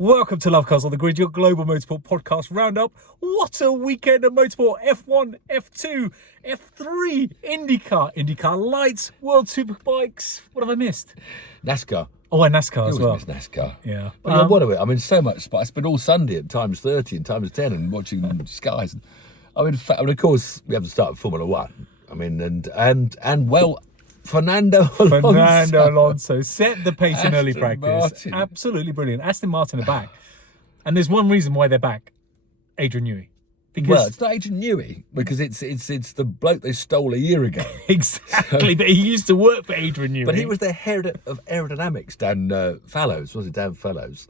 Welcome to Lovecars on the Grid, your global motorsport podcast roundup. What a weekend of motorsport. F1, F2, F3, IndyCar Lights, World Superbikes. What have I missed? NASCAR. Oh, and NASCAR as well. Miss NASCAR. Yeah. But what of it? I mean, so much. I spent all Sunday at times 30 and times 10 and watching skies. I mean, of course, we have to start at Formula One. I mean, and well, Fernando Alonso set the pace in early practice. Martin. Absolutely brilliant. Aston Martin are back. And there's one reason why they're back. Adrian Newey. Well, it's not Agent Newey because it's the bloke they stole a year ago. Exactly, but he used to work for Adrian Newey. But he was the head of aerodynamics down Fallows, was it? Down Fallows,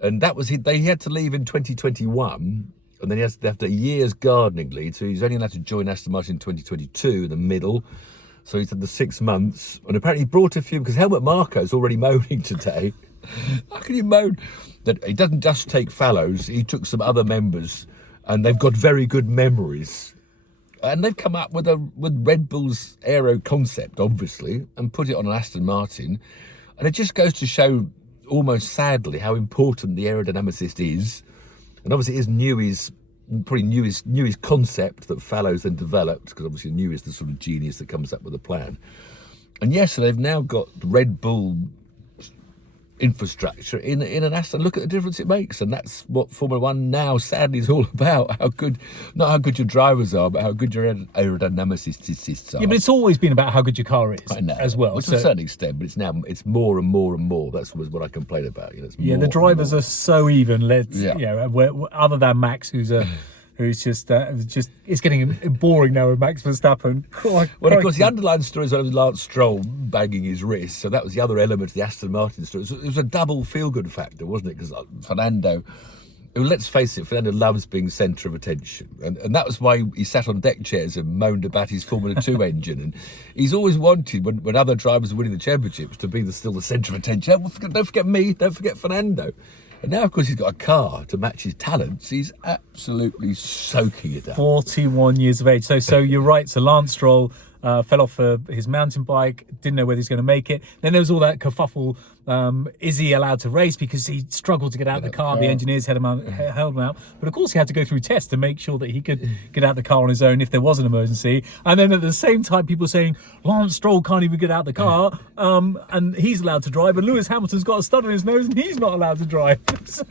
and that was they had to leave in 2021, and then he has after a year's gardening leave, so he's only allowed to join Aston Martin in 2022 in the middle. So he's had the 6 months, and apparently he brought a few because Helmut Marko's already moaning today. How can you moan that he doesn't just take Fallows? He took some other members. And they've got very good memories. And they've come up with Red Bull's aero concept, obviously, and put it on an Aston Martin. And it just goes to show, almost sadly, how important the aerodynamicist is. And obviously it is Newey's concept that Fallows then developed, because obviously Newey is the sort of genius that comes up with a plan. And yes, so they've now got Red Bull infrastructure in an Aston. Look at the difference it makes, and that's what Formula One now sadly is all about. Not how good your drivers are, but how good your aerodynamicists are. Yeah, but it's always been about how good your car is. I know, as well. To a certain extent, but it's more and more and more. That's what I complain about. The drivers are so even. Other than Max, who's just it's getting boring now with Max Verstappen. Well, of course, the underlying story is of Lance Stroll banging his wrist, so that was the other element of the Aston Martin story. It was a double feel-good factor, wasn't it? Because Fernando, who, let's face it, Fernando loves being centre of attention, and that was why he sat on deck chairs and moaned about his Formula 2 engine, and he's always wanted, when other drivers are winning the championships, to be still the centre of attention. Don't forget me, don't forget Fernando. And now, of course, he's got a car to match his talents. He's absolutely soaking it up. 41 years of age. So you're right. So Lance Stroll fell off his mountain bike, didn't know whether he's going to make it. Then there was all that kerfuffle. Is he allowed to race? Because he struggled to get out of the car. The engineers held him out. But of course, he had to go through tests to make sure that he could get out of the car on his own if there was an emergency. And then at the same time, people saying, Lance Stroll can't even get out of the car, and he's allowed to drive. And Lewis Hamilton's got a stud on his nose, and he's not allowed to drive. So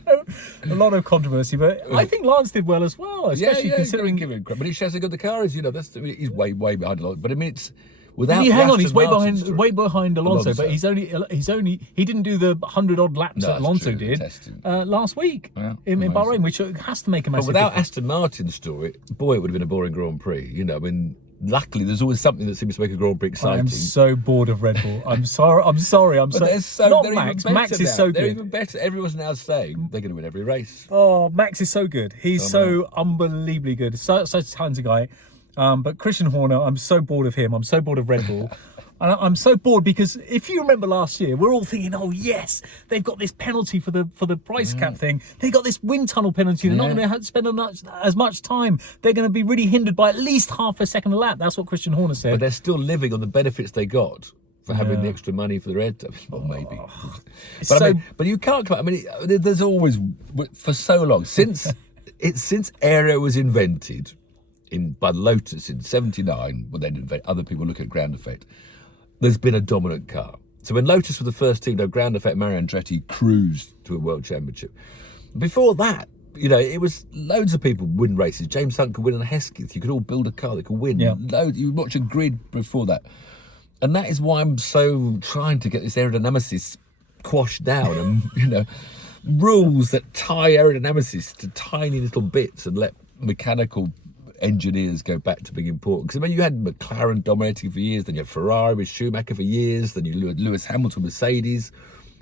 a lot of controversy. But I think Lance did well as well, especially considering... Give him credit. But he shows how good the car is. He's way behind a lot. But I mean, it's... Without he's way behind Alonso, but he didn't do the 100-odd laps that Alonso did last week in Bahrain, which has to make a massive difference. Aston Martin's story, boy, it would have been a boring Grand Prix. I mean, luckily there's always something that seems to make a Grand Prix exciting. I'm so bored of Red Bull. I'm sorry. Not Max. Max is so good. They're even better. Everyone's now saying they're going to win every race. Oh, Max is so good. He's unbelievably good. Such a talented guy. But Christian Horner, I'm so bored of him. I'm so bored of Red Bull. And I'm so bored because if you remember last year, we're all thinking, oh yes, they've got this penalty for the price cap thing. They got this wind tunnel penalty. They're not going to spend as much time. They're going to be really hindered by at least half a second a lap. That's what Christian Horner said. But they're still living on the benefits they got for having the extra money for the red. Well, maybe. But you can't come. I mean, there's always, for so long, since aero was invented by Lotus in 79, well then other people look at ground effect, there's been a dominant car. So when Lotus were the first team, ground effect, Mario Andretti cruised to a world championship. Before that, it was loads of people win races. James Hunt could win on a Hesketh. You could all build a car that could win. Yeah. You watch a grid before that. And that is why I'm so trying to get this aerodynamicist quashed down and, rules that tie aerodynamicists to tiny little bits and let mechanical engineers go back to being important. Because you had McLaren dominating for years, then you had Ferrari with Schumacher for years, then you had Lewis Hamilton, Mercedes.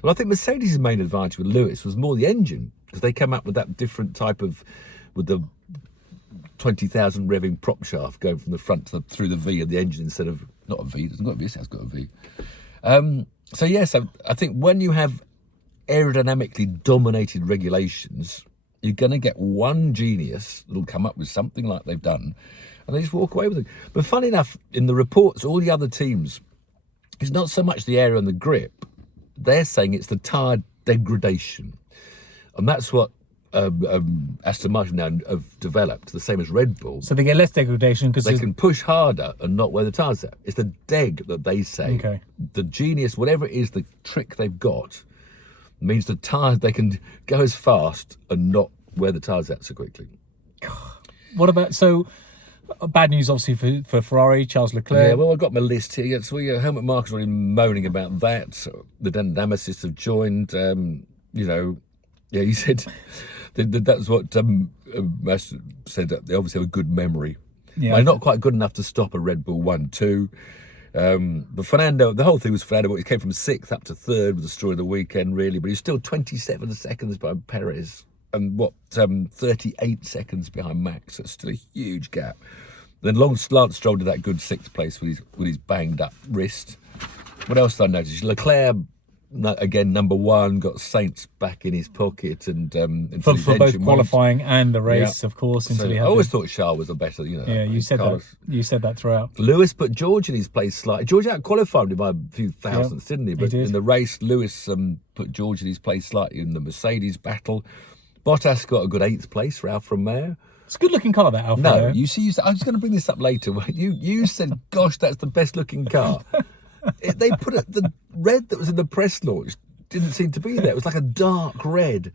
Well, I think Mercedes' main advantage with Lewis was more the engine, because they came up with that different type with the 20,000 revving prop shaft going from the front through the V of the engine instead of, not a V, it hasn't got a V, it's got a V. So I think when you have aerodynamically dominated regulations, you're going to get one genius that'll come up with something like they've done, and they just walk away with it. But funny enough, in the reports, all the other teams, it's not so much the aero and the grip. They're saying it's the tyre degradation. And that's what Aston Martin now have developed, the same as Red Bull. So they get less degradation because They can push harder and not wear the tyres out. It's the deg that they say. Okay. The genius, whatever it is, the trick they've got, means the tyres, they can go as fast and not wear the tyres out so quickly. What about, so bad news obviously for Ferrari, Charles Leclerc. Yeah, well, I've got my list here. So Helmut Marko's already moaning about that. The Nemesis have joined. He said that's what Master said. That they obviously have a good memory. Yeah. They're not quite good enough to stop a Red Bull 1-2. But Fernando, the whole thing was Fernando. He came from 6th up to 3rd with the story of the weekend, really. But he's still 27 seconds behind Perez and 38 seconds behind Max. That's still a huge gap. Then Lance Stroll did that good 6th place with his banged up wrist. What else did I notice? Leclerc, again, number 1, got Saints back in his pocket, and for both qualifying and the race, of course. Until he had I always thought Charles was the better, Yeah, you said that. You said that throughout. Lewis put George in his place slightly. George out-qualified him by a few thousandths, didn't he? But did. in the race, Lewis put George in his place slightly in the Mercedes battle. Bottas got a good 8th place for Alfa Romeo. It's a good-looking car, that Alfa No, Romeo. you see, I was going to bring this up later. You said, "Gosh, that's the best-looking car." They put the red that was in the press launch didn't seem to be there. It was like a dark red.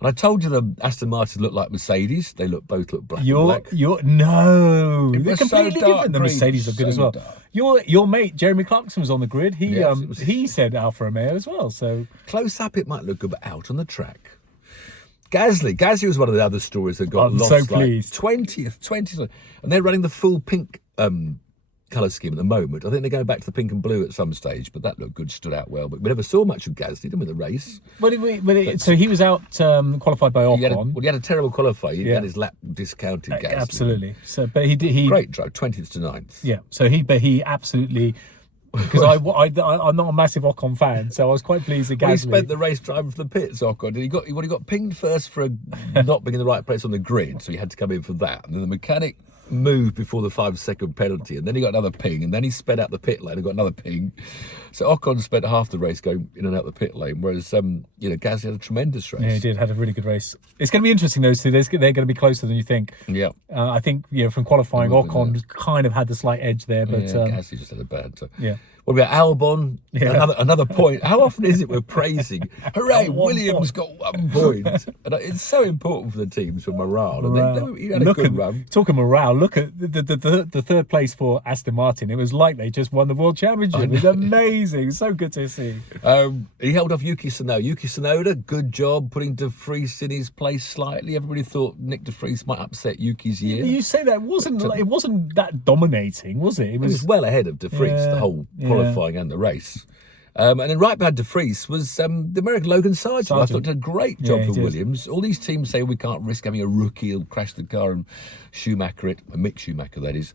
And I told you the Aston Martins look like Mercedes. They both look black and black. No, It they're was completely so dark different. The green, Mercedes look good as so well. dark. Your mate Jeremy Clarkson was on the grid. He Yes, it was- he said Alfa Romeo as well. So Close up, it might look good, but out on the track. Gasly was one of the other stories that got I'm lost. so like pleased. 20th, and they're running the full pink colour scheme at the moment. I think they're going back to the pink and blue at some stage, but that looked good, stood out well. But we never saw much of Gasly, didn't we, the race? So he was out qualified by Ocon. He had a terrible qualifier. He had his lap discounted, Gasly. Absolutely. So, but he did. Great drive, 20th to 9th. Yeah. So he absolutely. Because I'm not a massive Ocon fan, so I was quite pleased that Gasly. Well, he spent the race driving for the pits, Ocon. He got pinged first for not being in the right place on the grid, so he had to come in for that. And then the mechanic moved before the 5-second penalty, and then he got another ping, and then he sped out the pit lane and got another ping. So Ocon spent half the race going in and out the pit lane, whereas Gasly had a tremendous race. Yeah, he did. Had a really good race. It's going to be interesting, those two. They're going to be closer than you think. Yeah. I think from qualifying, Ocon kind of had the slight edge there, but Gasly just had a bad time. Yeah. What about Albon? Yeah. Another point. How often is it we're praising? Hooray, Williams got 1 point. And it's so important for the teams for morale. And he had a good run. Talking morale, look at the third place for Aston Martin. It was like they just won the World Championship. It was amazing. So good to see. He held off Yuki Tsunoda. Yuki Tsunoda, good job putting De Vries in his place slightly. Everybody thought Nick De Vries might upset Yuki's year. You say that it wasn't that dominating, was it? It was well ahead of De Vries, the whole qualifying and the race. And then right behind De Vries was the American Logan Sargent. I thought did a great job for Williams. All these teams say we can't risk having a rookie who'll crash the car and Schumacher it, Mick Schumacher that is.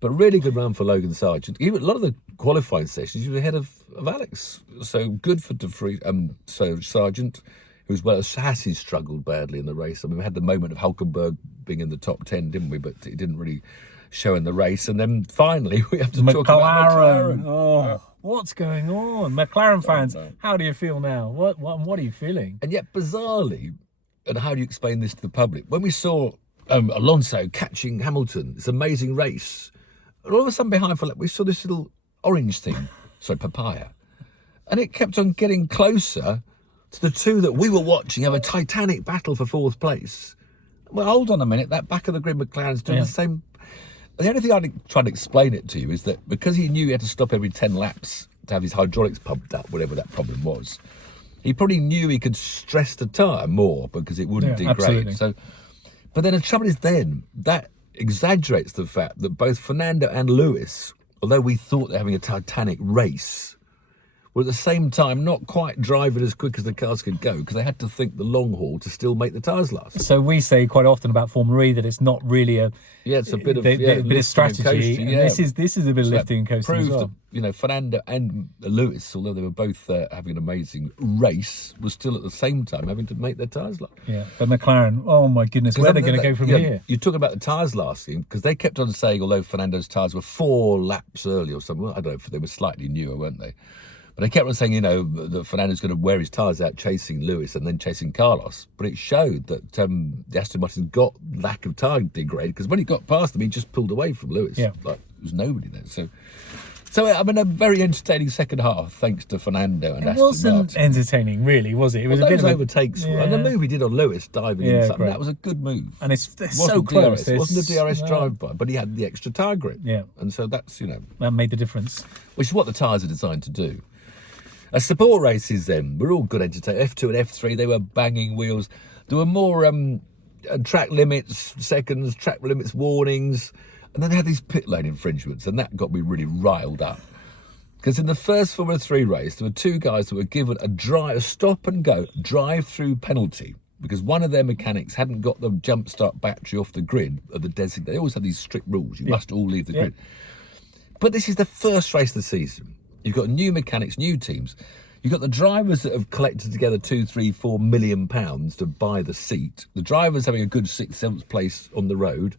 But really good run for Logan Sargent. Even a lot of the qualifying sessions, he was ahead of Alex. So good for De Vries, so Sargent, who as well as Hassie struggled badly in the race. I mean, we had the moment of Hulkenberg being in the top 10, didn't we? But it didn't really show in the race. And then finally, we have to talk about McLaren. Oh, what's going on? McLaren fans, how do you feel now? What are you feeling? And yet, bizarrely, and how do you explain this to the public? When we saw Alonso catching Hamilton, this amazing race, and all of a sudden behind we saw this little orange thing, papaya, and it kept on getting closer to the two that we were watching have a titanic battle for 4th place. Well, hold on a minute, that back of the grid McLaren's doing the same. The only thing I'd try to explain it to you is that because he knew he had to stop every 10 laps to have his hydraulics pumped up, whatever that problem was, he probably knew he could stress the tyre more because it wouldn't degrade. Absolutely. So, but then the trouble is that exaggerates the fact that both Fernando and Lewis, although we thought they're having a titanic race, were at the same time not quite driving as quick as the cars could go because they had to think the long haul to still make the tyres last. So we say quite often about Formula E that it's not really it's a bit of strategy. And this is a bit of lifting and coasting as well. That, Fernando and Lewis, although they were both having an amazing race, were still at the same time having to make their tyres last. Yeah, but McLaren, oh my goodness, where are they going to go from here? You're talking about the tyres lasting because they kept on saying, although Fernando's tyres were 4 laps early or something, I don't know if they were slightly newer, weren't they? But they kept on saying, that Fernando's going to wear his tyres out chasing Lewis and then chasing Carlos. But it showed that the Aston Martin got lack of tyre degrade, because when he got past them, he just pulled away from Lewis. Yeah. Like, there was nobody there. So I mean, a very entertaining second half, thanks to Fernando and Aston Martin. It wasn't entertaining, really, was it? It was a bit of overtakes. And the move he did on Lewis, diving in something, that was a good move. And it's so close. It wasn't a DRS drive-by, but he had the extra tyre grip. Yeah. And so that's, that made the difference. Which is what the tyres are designed to do. Support races then, were all good entertainment. F2 and F3, they were banging wheels. There were more track limits, seconds, track limits warnings. And then they had these pit lane infringements, and that got me really riled up. Because in the first Formula 3 race, there were two guys that were given a stop and go, drive-through penalty, because one of their mechanics hadn't got the jump start battery off the grid of the designated. They always have these strict rules. You must all leave the grid. But this is the first race of the season. You've got new mechanics, new teams. You've got the drivers that have collected together £2-4 million to buy the seat. The drivers having a good 6th, 7th place on the road.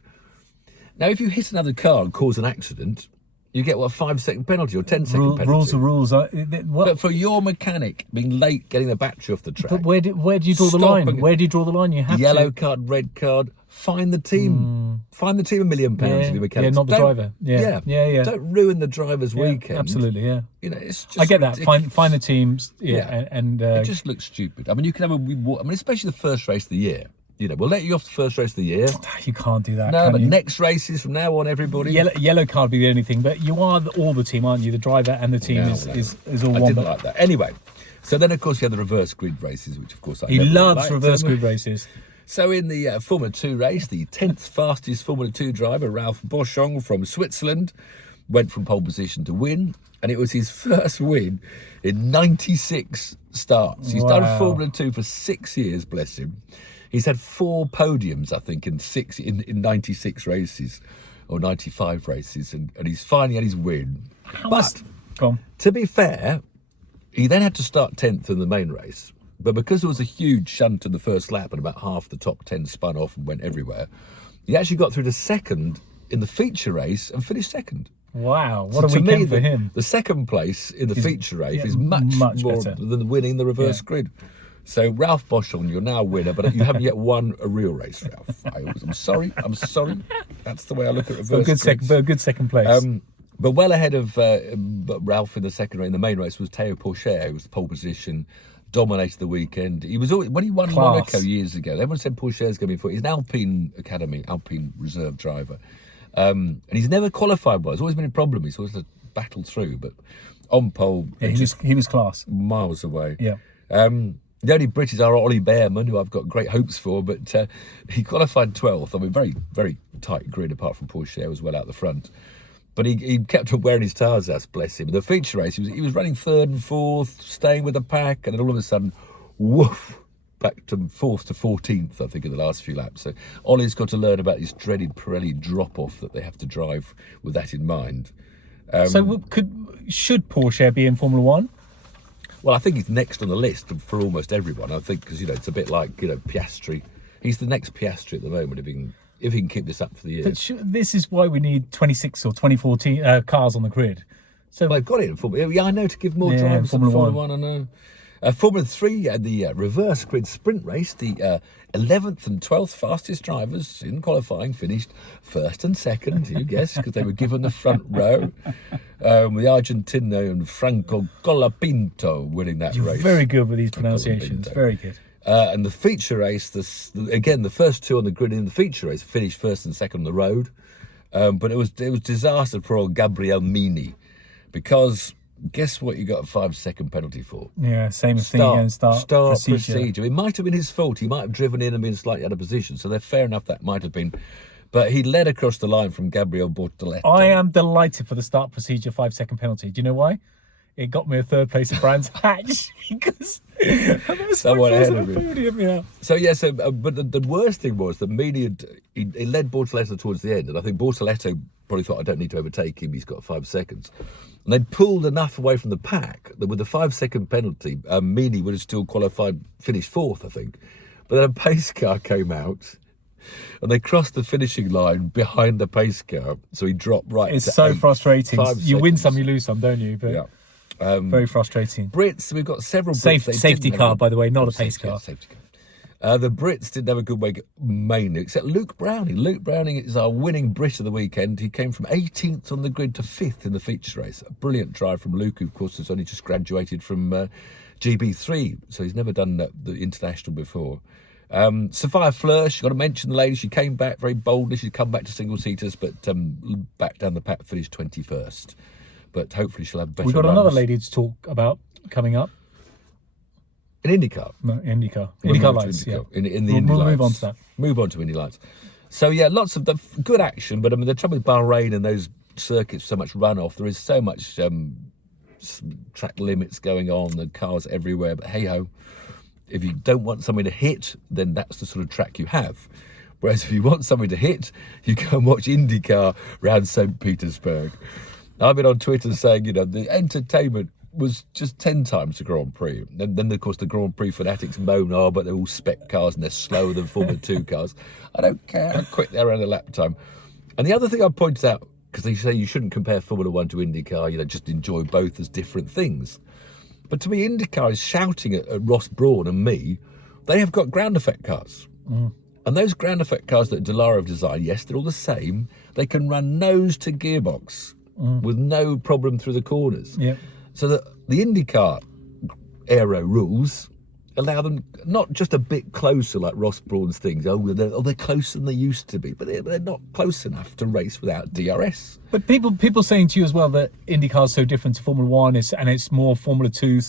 Now, if you hit another car and cause an accident, you get, a 5-second penalty or 10-second penalty. Rules are rules. But for your mechanic being late getting the battery off the track... But where do you draw the line? Where do you draw the line? You have yellow card, red card, fine the team. Fine the team £1 million if your mechanic... Yeah, not the driver. Yeah. Don't ruin the driver's weekend. Absolutely, yeah. It's just... I get that. Ridiculous. Fine the teams, and it just looks stupid. I mean, you can have especially the first race of the year. We'll let you off the first race of the year. You can't do that. No, but next races from now on, everybody. Yellow card would be the only thing, but you are all the team, aren't you? The driver and the team is all one. I didn't like that. Anyway, so then of course you had the reverse grid races, which of course he loves reverse grid races. So in the Formula 2 race, the 10th fastest Formula 2 driver, Ralph Boschung from Switzerland, went from pole position to win, and it was his first win in 96 starts. He's done Formula 2 for 6 years, bless him. He's had 4 podiums, I think, in 96 races or 95 races, and he's finally had his win. But to be fair, he then had to start 10th in the main race. But because there was a huge shunt in the first lap and about half the top 10 spun off and went everywhere, he actually got through to second in the feature race and finished second. Wow, what a weekend for him. The second place in the feature race is much more better than winning the reverse grid. So, Ralph Boschung, you're now a winner, but you haven't yet won a real race, Ralph. I'm sorry. That's the way I look at reverse grids. A good second place. But well ahead of Ralph in the second race, in the main race, was Théo Pourchaire, who was the pole position, dominated the weekend. He was always, when he won Monaco years ago, everyone said Pourchaire's going to be for. He's an Alpine Academy, Alpine reserve driver. And he's never qualified well. It's always been a problem. He's always battled through, but on pole... he was class. Miles away. Yeah. The only British are Ollie Behrman, who I've got great hopes for, but he qualified 12th. I mean, very, very tight grid, apart from Pourchaire was well out the front. But he kept on wearing his tyres out, bless him. In the feature race, he was running 3rd and 4th, staying with the pack, and then all of a sudden, woof, back to 4th to 14th, I think, in the last few laps. So Ollie's got to learn about this dreaded Pirelli drop-off that they have to drive with that in mind. Should Pourchaire be in Formula 1? Well, I think he's next on the list for almost everyone. I think because it's a bit like Piastri. He's the next Piastri at the moment if he can keep this up for the year. But this is why we need 26 or 2014 cars on the grid. So I've got it in Formula. Yeah, I know, to give more drivers in Formula 1. I know. Formula 3, the reverse grid sprint race, the 11th and 12th fastest drivers in qualifying finished 1st and 2nd, you guess, because they were given the front row. The Argentino Franco Colapinto winning that race. You're very good with these pronunciations. Very good. And the feature race, again, the first two on the grid in the feature race finished 1st and 2nd on the road. But it was disaster for old Gabriel Mini, because guess what you got a 5-second penalty for? Yeah, same thing again. Start procedure. It might have been his fault. He might have driven in and been slightly out of position. So they're fair enough, that might have been. But he led across the line from Gabriel Bortoleto. I am delighted for the start procedure 5-second penalty. Do you know why? It got me a 3rd place at Brands Hatch because someone ahead of him. But the worst thing was that Mini he led Bortoleto towards the end, and I think Bortoleto probably thought, I don't need to overtake him, he's got 5 seconds. And they'd pulled enough away from the pack that with the 5-second penalty, Mini would have still qualified, finished 4th, I think. But then a pace car came out, and they crossed the finishing line behind the pace car, so he dropped right. It's so frustrating. You win some, you lose some, don't you? But yeah. Very frustrating. Brits, we've got several Brits. Safety car, by the way, not a pace Safety car. Safety car. The Brits didn't have a good week, mainly, except Luke Browning. Luke Browning is our winning Brit of the weekend. He came from 18th on the grid to 5th in the feature race. A brilliant drive from Luke, who, of course, has only just graduated from GB3, so he's never done the international before. Sophia Flörsch, got to mention the lady. She came back very boldly. She's come back to single-seaters, but back down the pack, finished 21st. But hopefully she'll have better We've got runs. another lady to talk about coming up. In IndyCar. No, IndyCar. We'll IndyCar move to lights, IndyCar. yeah. In the Indy We'll lights. move on to that. Move on to Indy lights. So, yeah, lots of the good action, but I mean, the trouble with Bahrain and those circuits, so much runoff, there is so much track limits going on, the cars everywhere, but hey-ho, if you don't want something to hit, then that's the sort of track you have. Whereas if you want something to hit, you go and watch IndyCar around St Petersburg. I've been on Twitter saying, you know, the entertainment was just 10 times the Grand Prix. And then, of course, the Grand Prix fanatics moan, oh, but they're all spec cars and they're slower than Formula 2 cars. I don't care how quick they're around the lap time. And the other thing I pointed out, because they say you shouldn't compare Formula 1 to IndyCar, you know, just enjoy both as different things. But to me, IndyCar is shouting at Ross Brawn and me, they have got ground effect cars. And those ground effect cars that Dallara have designed, yes, they're all the same. They can run nose to gearbox with no problem through the corners. Yeah. So that the IndyCar aero rules allow them not just a bit closer like Ross Brawn's things. They're closer than they used to be, but they're not close enough to race without DRS. But people saying to you as well that IndyCar is so different to Formula 1 and it's more Formula 2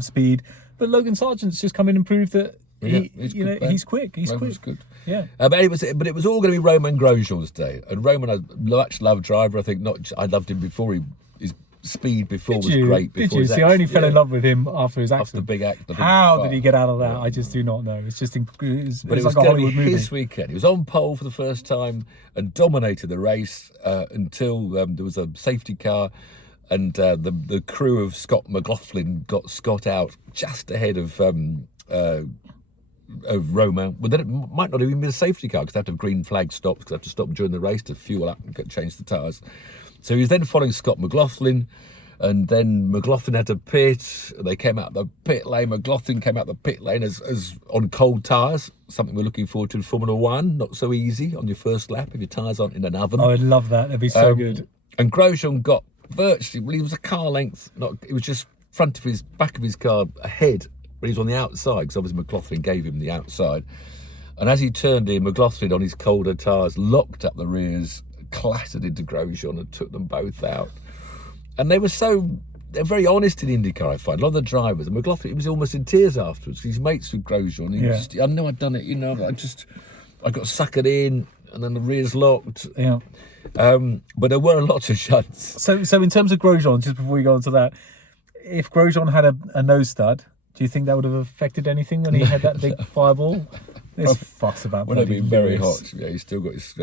speed. But Logan Sargent's just come in and proved that he's quick. He's Roman's quick. Good. Yeah. But it was all going to be Romain Grosjean's day. And Roman, I much loved driver. I think I loved him before his speed before was great. Did you? See, I only fell in love with him after his accident. After the big accident. How did he get out of that? I just do not know. It's just But it like was a Hollywood movie. his weekend. He was on pole for the first time and dominated the race until there was a safety car, and the crew of Scott McLaughlin got Scott out just ahead of Romain. Well, then it might not even be a safety car because they have to have green flag stops because they have to stop during the race to fuel up and change the tyres. So he was then following Scott McLaughlin, and then McLaughlin had to pit. They came out the pit lane. McLaughlin came out the pit lane as on cold tyres, something we're looking forward to in Formula 1. Not so easy on your first lap if your tyres aren't in an oven. Oh, I'd love that. That'd be so good. And Grosjean got virtually, he was a car length, it was just back of his car ahead, but he was on the outside because obviously McLaughlin gave him the outside. And as he turned in, McLaughlin on his colder tyres locked up the rears, clattered into Grosjean and took them both out. And they're very honest in IndyCar, I find. A lot of the drivers, and McLaughlin, he was almost in tears afterwards. He's mates with Grosjean. I know I'd done it, I got suckered in and then the rears locked. Yeah. But there were a lot of shunts. So in terms of Grosjean, just before we go on to that, if Grosjean had a nose stud, do you think that would have affected anything when he had that big fireball? There's fuss about Would have been very hot. Yeah, he's still got his.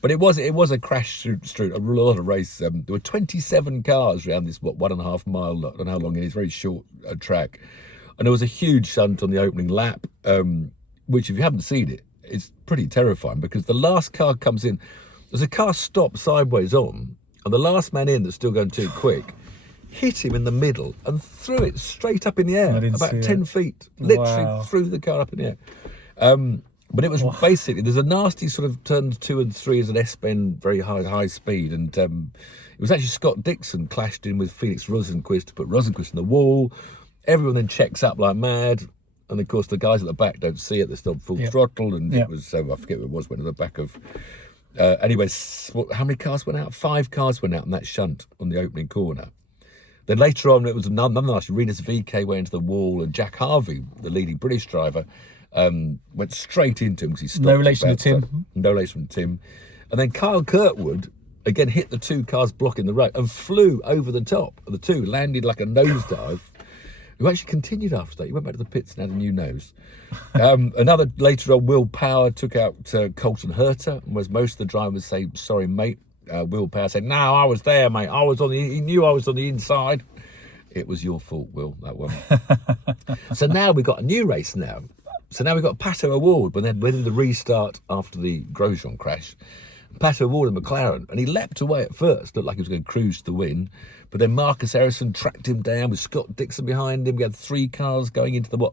But it was a crash street, a lot of race. There were 27 cars around this 1.5 mile. I don't know how long it is. Very short track, and there was a huge shunt on the opening lap. Which, if you haven't seen it, it's pretty terrifying because the last car comes in. There's a car stopped sideways on, and the last man in that's still going too quick hit him in the middle and threw it straight up in the air, about 10 feet, literally threw the car up in the air. But it was basically, there's a nasty sort of turns 2 and 3 as an S-bend, very high speed, and it was actually Scott Dixon clashed in with Felix Rosenquist to put Rosenquist in the wall. Everyone then checks up like mad, and of course the guys at the back don't see it, they're still full throttle, and it was, I forget what it was, went to the back of... anyway, how many cars went out? 5 cars went out in that shunt on the opening corner. Then later on, it was another nice. Rinus VK went into the wall, and Jack Harvey, the leading British driver, went straight into him because he stopped. No relation to Tim. No relation to Tim. And then Kyle Kirkwood, again, hit the 2 cars blocking the road and flew over the top of the 2, landed like a nosedive. Who actually continued after that. He went back to the pits and had a new nose. Another later on, Will Power took out Colton Herter, whereas most of the drivers say, sorry, mate. Will Power said, no, I was there, mate. He knew I was on the inside. It was your fault, Will, that one. So now we've got a new race now. So now we've got Pato Award, but then when the restart after the Grosjean crash, Pato Ward and McLaren, and he leapt away at first, looked like he was going to cruise to the win, but then Marcus Harrison tracked him down with Scott Dixon behind him. We had 3 cars going into the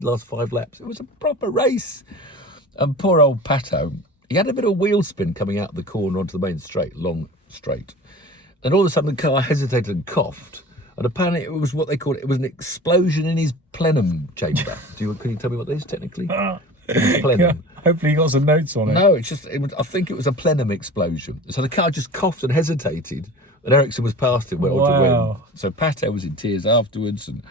last 5 laps. It was a proper race. And poor old Pato, he had a bit of wheel spin coming out of the corner onto the main straight, long straight. And all of a sudden the car hesitated and coughed. And apparently it was what they called, it was an explosion in his plenum chamber. Can you tell me what that is technically? Plenum. Yeah, hopefully you got some notes on it. No, I think it was a plenum explosion. So the car just coughed and hesitated, and Ericsson was past him, went on to win. So Pato was in tears afterwards, and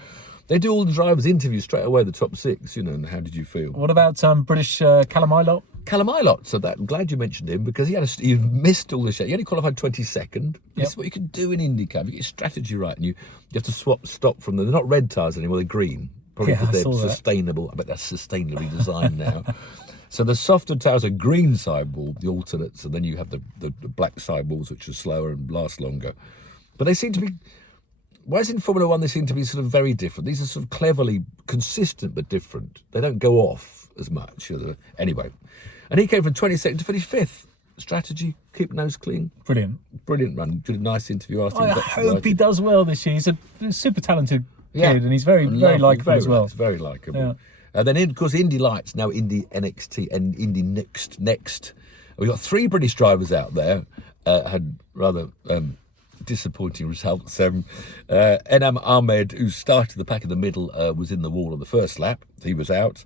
they do all the drivers' interviews straight away, the top 6, and how did you feel? What about British Callum Ilott? Callum Ilott, so I'm glad you mentioned him, because he missed all the shit. He only qualified 22nd. This is what you can do in IndyCar. If you get your strategy right, and you have to stop from them. They're not red tyres anymore, they're green. Probably because they're sustainable. I bet that's sustainably designed now. So the softer tyres are green sidewall, the alternates, and then you have the black sidewalls, which are slower and last longer. But they seem to be, whereas in Formula One, they seem to be sort of very different. These are sort of cleverly consistent but different. They don't go off as much. Anyway, and he came from 22nd to finish 5th. Strategy, keep nose clean. Brilliant run. Did a nice interview. I hope he does well this year. He's a super talented kid, and he's very likeable as well. It's very likeable. Yeah. Then, of course, Indy Lights, now Indy NXT and Indy Next. We've got 3 British drivers out there, had rather disappointing results. Enam Ahmed, who started the pack in the middle, was in the wall on the first lap. He was out.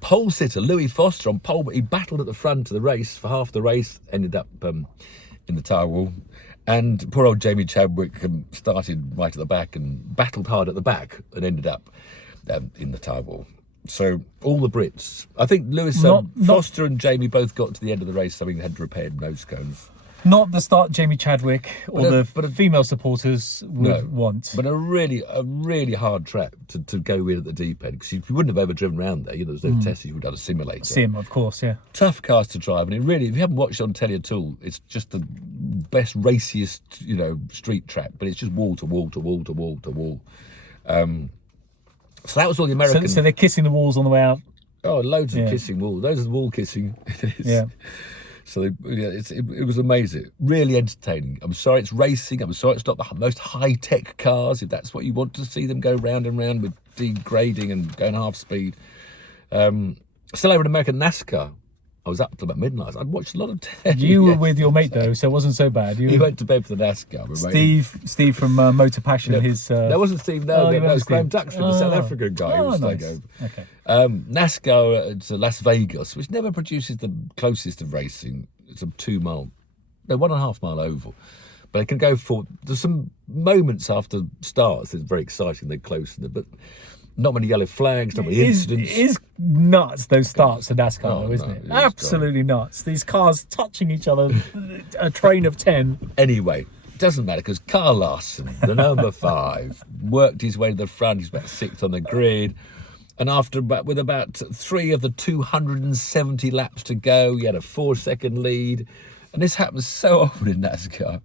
Pole sitter Louis Foster on pole, but he battled at the front of the race for half the race, ended up in the tyre wall. And poor old Jamie Chadwick started right at the back and battled hard at the back and ended up in the tyre wall. So all the Brits, I think Lewis, Foster and Jamie both got to the end of the race, having had repaired nose cones. Not the start Jamie Chadwick or the female supporters would want. But a really hard track to go in at the deep end, because you wouldn't have ever driven around there. There's no test, you would have a simulator. Sim, of course, yeah. Tough cars to drive, and it really, if you haven't watched it on telly at all, it's just the best, raciest, street track, but it's just wall to wall to wall to wall to wall. So that was all the American. So they're kissing the walls on the way out. Oh, loads of kissing walls. Those are wall kissing. Yeah. So it was amazing, really entertaining. I'm sorry it's racing. I'm sorry it's not the most high-tech cars, if that's what you want to see them go round and round with degrading and going half speed. Still over in American NASCAR. I was up till about midnight. I'd watched a lot of telly. You were with your mate though, so it wasn't so bad. He went to bed for the NASCAR. Steve from Motor Passion. That wasn't Steve. No, that was Graham Duxford, the South African guy who was nice. Okay. NASCAR to Las Vegas, which never produces the closest of racing. It's a 1.5 mile oval. But it can go for. There's some moments after starts. It's very exciting. They're close, but not many yellow flags, not many incidents. It is nuts, those starts of NASCAR, isn't it? Absolutely nuts. These cars touching each other, a train of 10. Anyway, it doesn't matter, because Kyle Larson, the number 5, worked his way to the front. He's about 6th on the grid. And with about 3 of the 270 laps to go, he had a 4-second lead. And this happens so often in NASCAR.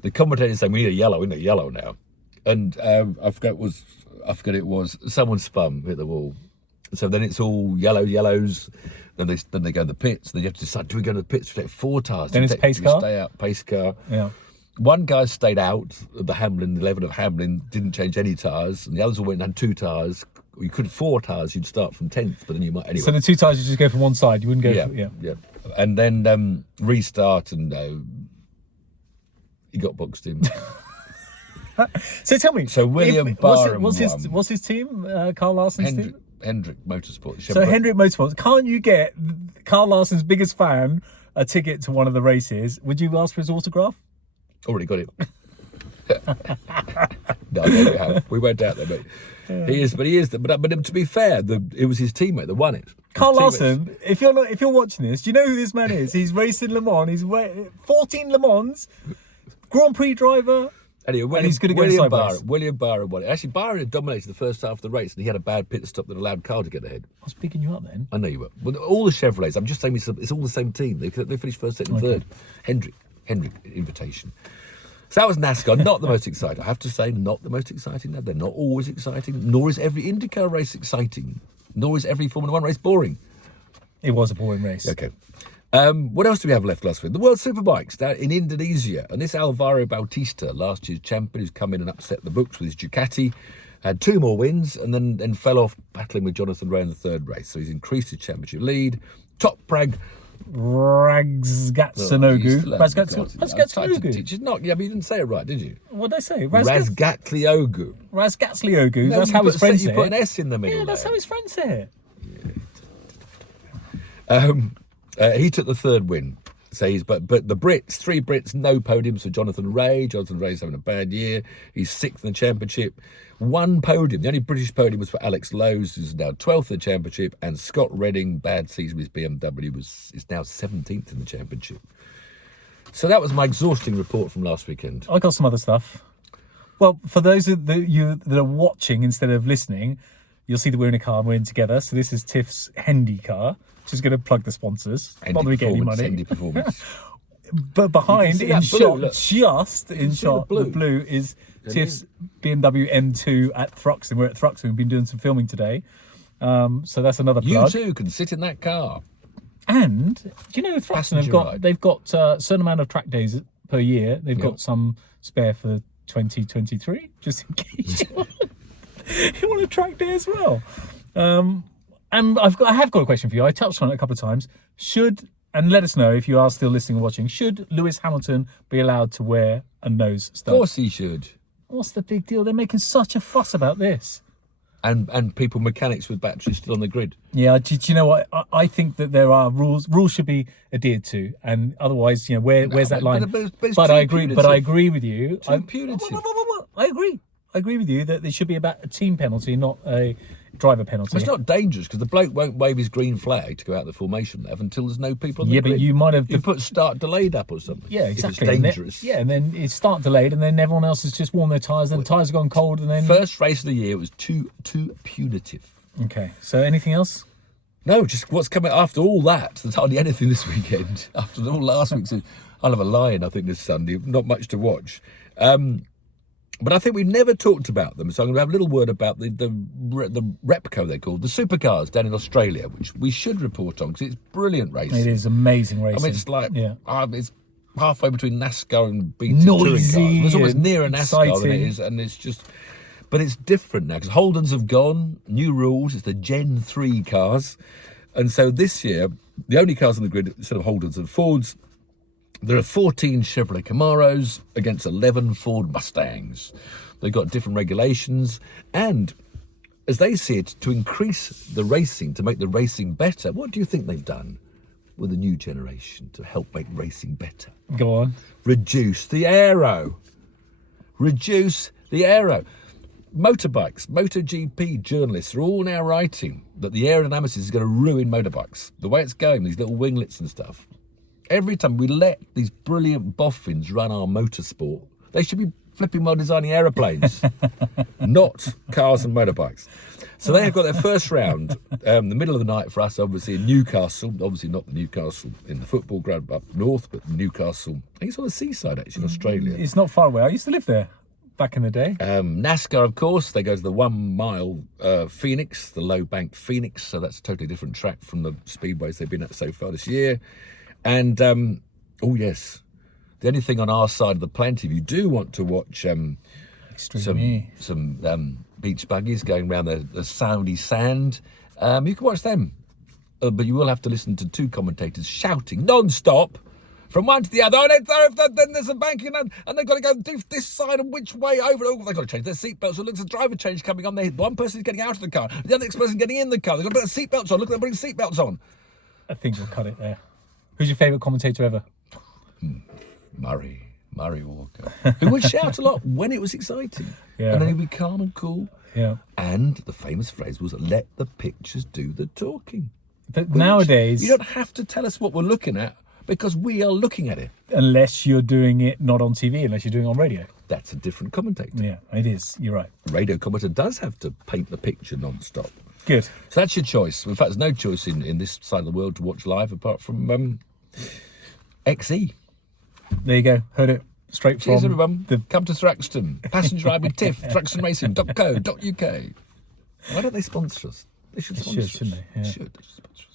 The commentators say, we need a yellow now. And I forget it was someone spun, hit the wall. So then it's all yellows. Then they go to the pits. Then you have to decide, do we go to the pits? We take 4 tires. Then it's pace car. Stay out, pace car. Yeah. One guy stayed out. The 11 of Hamlin didn't change any tires, and the others all went and had 2 tires. You could 4 tires. You'd start from 10th, but then you might anyway. So the 2 tires you just go from one side. You wouldn't go. Yeah. And then restart, and he got boxed in. So tell me. So William Barham what's his team? Kyle Larson's team? Hendrick Motorsport. So Hendrick Motorsport. Can't you get Kyle Larson's biggest fan a ticket to one of the races? Would you ask for his autograph? Already got it. No, there we have. We went out there, mate. Yeah. He is. But to be fair, it was his teammate that won it. Kyle Larson. If you're watching this, do you know who this man is? He's racing Le Mans. He's 14 Le Mans, Grand Prix driver. Anyway, and he's going to go sideways. William Barham won it. Actually, Barham had dominated the first half of the race, and he had a bad pit stop that allowed Carl to get ahead. I was picking you up then. I know you were. Well, all the Chevrolets, I'm just saying it's all the same team. They finished first, second, third. Hendrick invitation. So that was NASCAR. Not the most exciting. I have to say, not the most exciting. They're not always exciting. Nor is every IndyCar race exciting. Nor is every Formula One race boring. It was a boring race. Okay. What else do we have left last week? The World Superbikes down in Indonesia. And this Alvaro Bautista, last year's champion, who's come in and upset the books with his Ducati, had 2 more wins and then fell off battling with Jonathan Rea in the 3rd race. So he's increased his championship lead. Top Prag. Razgatsonogu. Not, yeah, but you didn't say it right, did you? What did I say? Razgatliogu. Razgatliogu. No, that's how his friends say it. You put an S in the middle. Yeah, that's how his friends say it. He took the 3rd win. So but the Brits, 3 Brits, no podiums for Jonathan Rea. Jonathan Rea's having a bad year. He's 6th in the championship. 1 podium. The only British podium was for Alex Lowes, who's now 12th in the championship, and Scott Redding, bad season with his BMW, is now 17th in the championship. So that was my exhausting report from last weekend. I got some other stuff. Well, for those of you that are watching instead of listening, you'll see that we're in a car and we're in together. So this is Tiff's Hendy car. Just going to plug the sponsors. Not that we get any money. Hendy Performance. But behind, in shot, look. just in shot, the blue is Tiff's BMW M2 at Thruxton. We're at Thruxton. We've been doing some filming today. So that's another plug. You too can sit in that car. And do you know Thruxton they've got a certain amount of track days per year. They've got some spare for 2023, just in case you want a track day as well. And I have got a question for you. I touched on it a couple of times. And let us know if you are still listening and watching, should Lewis Hamilton be allowed to wear a nose stud? Of course he should. What's the big deal? They're making such a fuss about this. And people, mechanics with batteries still on the grid. Yeah, do you know what? I think that there are rules. Rules should be adhered to, and otherwise, where's that line? But I agree. But I agree with you. Punitive. I agree. I agree with you that there should be about a team penalty, not a driver penalty. It's not dangerous because the bloke won't wave his green flag to go out the formation left until there's no people on the grid. But you might have... You put start delayed up or something. Yeah, exactly. If it's dangerous. And then it's start delayed and then everyone else has just worn their tyres and the tyres have gone cold and then... First race of the year was too punitive. Okay, so anything else? No, just what's coming after all that. There's hardly anything this weekend. After all last week's... I'll have a lie-in, I think, this Sunday. Not much to watch. But I think we've never talked about them, so I'm going to have a little word about the Repco, they're called, the supercars down in Australia, which we should report on because it's brilliant racing. It is amazing racing. I mean, it's like it's halfway between NASCAR and BT touring cars. It's almost nearer NASCAR than it is, and it's just... But it's different now because Holdens have gone, new rules. It's the Gen 3 cars, and so this year the only cars on the grid instead of Holdens and Fords. There are 14 Chevrolet Camaros against 11 Ford Mustangs. They've got different regulations. And as they see it, to increase the racing, to make the racing better, what do you think they've done with the new generation to help make racing better? Go on. Reduce the aero. Reduce the aero. Motorbikes, MotoGP journalists are all now writing that the aerodynamics is going to ruin motorbikes. The way it's going, these little winglets and stuff. Every time we let these brilliant boffins run our motorsport, they should be flipping well designing aeroplanes, not cars and motorbikes. So they have got their first round, the middle of the night for us, obviously, in Newcastle. Obviously not the Newcastle in the football ground up north, but Newcastle. I think it's on the seaside, actually, in Australia. It's not far away. I used to live there back in the day. NASCAR, of course, they go to the 1 mile Phoenix, the low bank Phoenix. So that's a totally different track from the speedways they've been at so far this year. And, oh yes, the only thing on our side of the planet, if you do want to watch some beach buggies going around the Saudi sand, you can watch them. But you will have to listen to 2 commentators shouting non-stop from one to the other. Then there's a banking and they've got to go this side and which way over. Oh, they've got to change their seatbelts. So look, there's a driver change coming on. One person's getting out of the car. The other person getting in the car. They've got to put their seatbelts on. Look, they're putting seatbelts on. I think we'll cut it there. Who's your favourite commentator ever? Murray Walker, who would shout a lot when it was exciting. Yeah. And then he'd be calm and cool. Yeah. And the famous phrase was, let the pictures do the talking. But nowadays... You don't have to tell us what we're looking at because we are looking at it. Unless you're doing it not on TV, unless you're doing it on radio. That's a different commentator. Yeah, it is. You're right. Radio commentator does have to paint the picture non-stop. Good. So that's your choice. In fact, there's no choice in this side of the world to watch live apart from XE. There you go. Heard it straight from... Cheers, everyone. Come to Thruxton. Passenger ride with Tiff. thruxtonracing.co.uk. Why don't they sponsor us? They should sponsor us. Shouldn't they? Yeah. They should sponsor us.